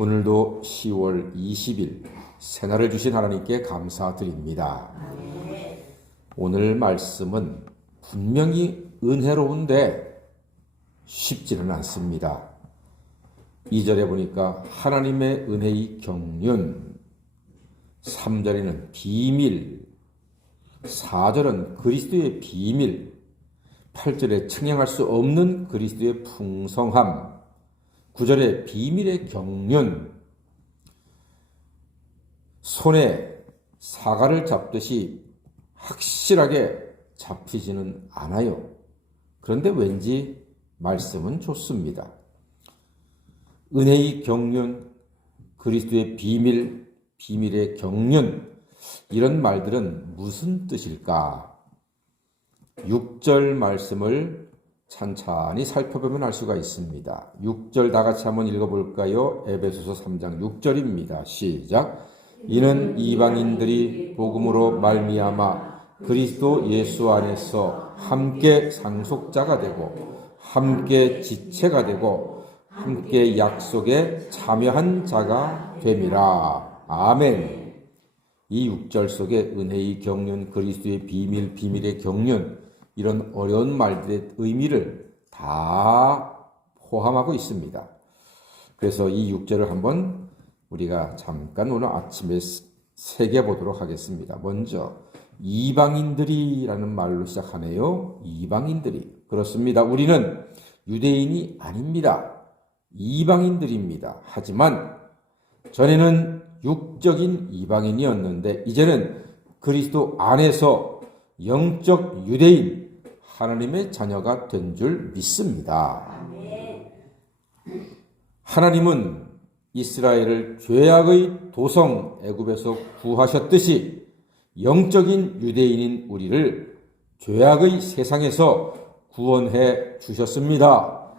오늘도 10월 20일 새날을 주신 하나님께 감사드립니다. 오늘 말씀은 분명히 은혜로운데 쉽지는 않습니다. 2절에 보니까 하나님의 은혜의 경륜, 3절에는 비밀, 4절은 그리스도의 비밀, 8절에 측량할 수 없는 그리스도의 풍성함, 9절에 비밀의 경륜, 손에 사과를 잡듯이 확실하게 잡히지는 않아요. 그런데 왠지 말씀은 좋습니다. 은혜의 경륜, 그리스도의 비밀, 비밀의 경륜, 이런 말들은 무슨 뜻일까? 6절 말씀을 찬찬히 살펴보면 알 수가 있습니다. 6절 다 같이 한번 읽어볼까요? 에베소서 3장 6절입니다. 시작. 이는 이방인들이 복음으로 말미암아 그리스도 예수 안에서 함께 상속자가 되고 함께 지체가 되고 함께 약속에 참여한 자가 됨이라. 아멘. 이 6절 속에 은혜의 경륜, 그리스도의 비밀, 비밀의 경륜, 이런 어려운 말들의 의미를 다 포함하고 있습니다. 그래서 이 6절을 한번 우리가 잠깐 오늘 아침에 새겨보도록 하겠습니다. 먼저 이방인들이라는 말로 시작하네요. 이방인들이. 그렇습니다. 우리는 유대인이 아닙니다. 이방인들입니다. 하지만 전에는 육적인 이방인이었는데 이제는 그리스도 안에서 영적 유대인, 하나님의 자녀가 된 줄 믿습니다. 하나님은 이스라엘을 죄악의 도성 애굽에서 구하셨듯이 영적인 유대인인 우리를 죄악의 세상에서 구원해 주셨습니다.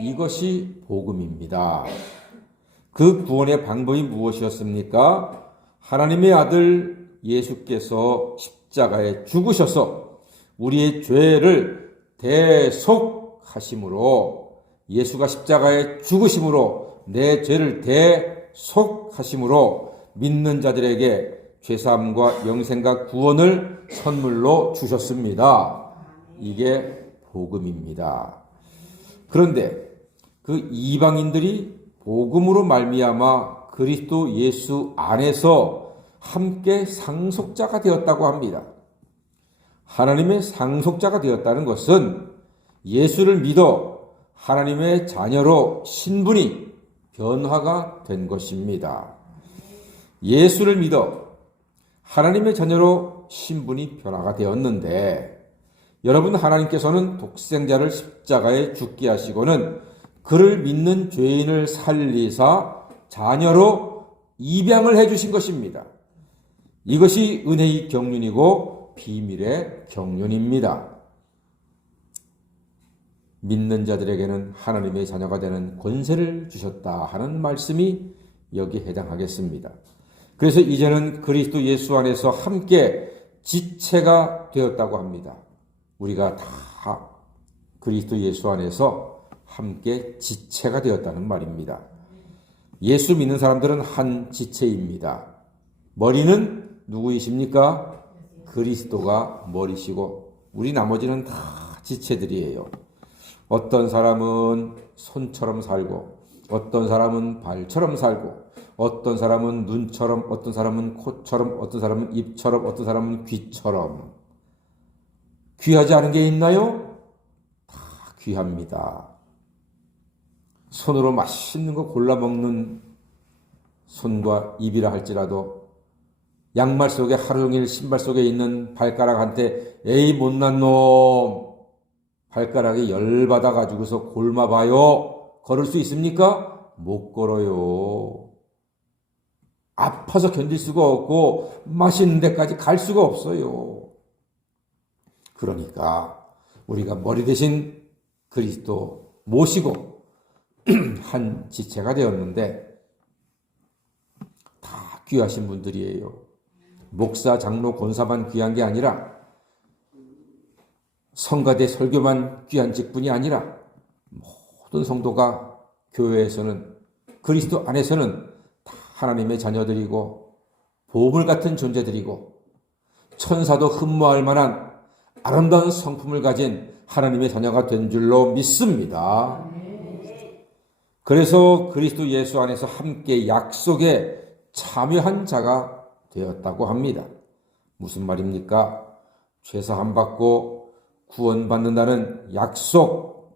이것이 복음입니다. 그 구원의 방법이 무엇이었습니까? 하나님의 아들 예수께서 십자가에 죽으셔서 우리의 죄를 대속하심으로, 예수가 십자가에 죽으심으로 내 죄를 대속하심으로 믿는 자들에게 죄사함과 영생과 구원을 선물로 주셨습니다. 이게 복음입니다. 그런데 그 이방인들이 복음으로 말미암아 그리스도 예수 안에서 함께 상속자가 되었다고 합니다. 하나님의 상속자가 되었다는 것은 예수를 믿어 하나님의 자녀로 신분이 변화가 된 것입니다. 예수를 믿어 하나님의 자녀로 신분이 변화가 되었는데, 여러분, 하나님께서는 독생자를 십자가에 죽게 하시고는 그를 믿는 죄인을 살리사 자녀로 입양을 해주신 것입니다. 이것이 은혜의 경륜이고 비밀의 경륜입니다. 믿는 자들에게는 하나님의 자녀가 되는 권세를 주셨다 하는 말씀이 여기에 해당하겠습니다. 그래서 이제는 그리스도 예수 안에서 함께 지체가 되었다고 합니다. 우리가 다 그리스도 예수 안에서 함께 지체가 되었다는 말입니다. 예수 믿는 사람들은 한 지체입니다. 머리는 누구이십니까? 그리스도가 머리시고 우리 나머지는 다 지체들이에요. 어떤 사람은 손처럼 살고, 어떤 사람은 발처럼 살고, 어떤 사람은 눈처럼, 어떤 사람은 코처럼, 어떤 사람은 입처럼, 어떤 사람은 귀처럼. 귀하지 않은 게 있나요? 다 귀합니다. 손으로 맛있는 거 골라 먹는 손과 입이라 할지라도 양말 속에 하루 종일 신발 속에 있는 발가락한테 에이 못난 놈, 발가락이 열받아 가지고서 골마봐요. 걸을 수 있습니까? 못 걸어요. 아파서 견딜 수가 없고 맛있는 데까지 갈 수가 없어요. 그러니까 우리가 머리 대신 그리스도 모시고 한 지체가 되었는데 다 귀하신 분들이에요. 목사, 장로, 권사만 귀한 게 아니라 성가대 설교만 귀한 직분이 아니라 모든 성도가 교회에서는 그리스도 안에서는 다 하나님의 자녀들이고 보물 같은 존재들이고 천사도 흠모할 만한 아름다운 성품을 가진 하나님의 자녀가 된 줄로 믿습니다. 그래서 그리스도 예수 안에서 함께 약속에 참여한 자가 되었다고 합니다. 무슨 말입니까? 죄사함 받고 구원받는다는 약속.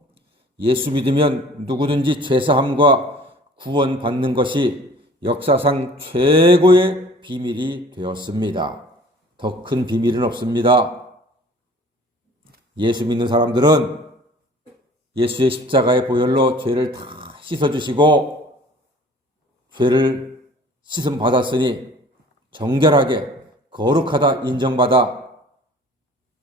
예수 믿으면 누구든지 죄사함과 구원받는 것이 역사상 최고의 비밀이 되었습니다. 더 큰 비밀은 없습니다. 예수 믿는 사람들은 예수의 십자가의 보혈로 죄를 다 씻어주시고 죄를 씻음 받았으니 정결하게 거룩하다 인정받아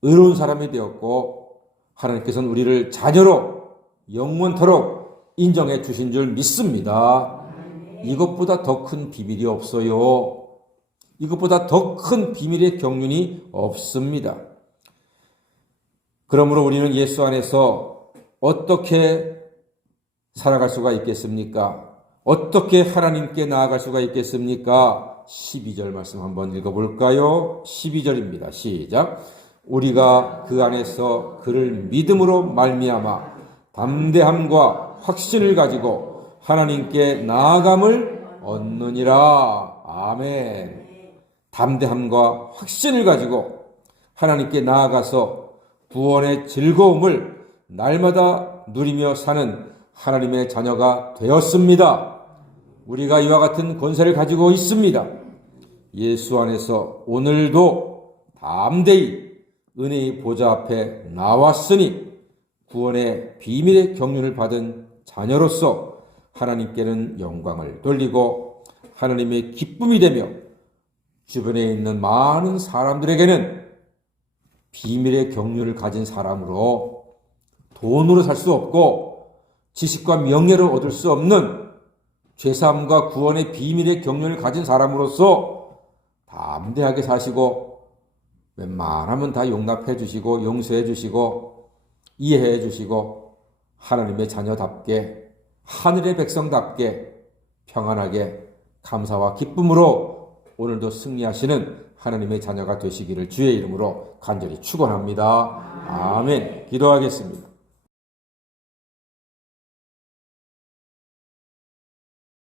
의로운 사람이 되었고 하나님께서는 우리를 자녀로 영원토록 인정해 주신 줄 믿습니다. 이것보다 더 큰 비밀이 없어요. 이것보다 더 큰 비밀의 경륜이 없습니다. 그러므로 우리는 예수 안에서 어떻게 살아갈 수가 있겠습니까? 어떻게 하나님께 나아갈 수가 있겠습니까? 12절 말씀 한번 읽어볼까요? 12절입니다. 시작. 우리가 그 안에서 그를 믿음으로 말미암아 담대함과 확신을 가지고 하나님께 나아감을 얻느니라. 아멘. 담대함과 확신을 가지고 하나님께 나아가서 구원의 즐거움을 날마다 누리며 사는 하나님의 자녀가 되었습니다. 우리가 이와 같은 권세를 가지고 있습니다. 예수 안에서 오늘도 담대히 은혜의 보좌 앞에 나왔으니 구원의 비밀의 경륜을 받은 자녀로서 하나님께는 영광을 돌리고 하나님의 기쁨이 되며 주변에 있는 많은 사람들에게는 비밀의 경륜을 가진 사람으로 돈으로 살 수 없고 지식과 명예를 얻을 수 없는 죄사함과 구원의 비밀의 경륜을 가진 사람으로서 담대하게 사시고 웬만하면 다 용납해 주시고 용서해 주시고 이해해 주시고 하나님의 자녀답게 하늘의 백성답게 평안하게 감사와 기쁨으로 오늘도 승리하시는 하나님의 자녀가 되시기를 주의 이름으로 간절히 축원합니다. 아멘. 기도하겠습니다.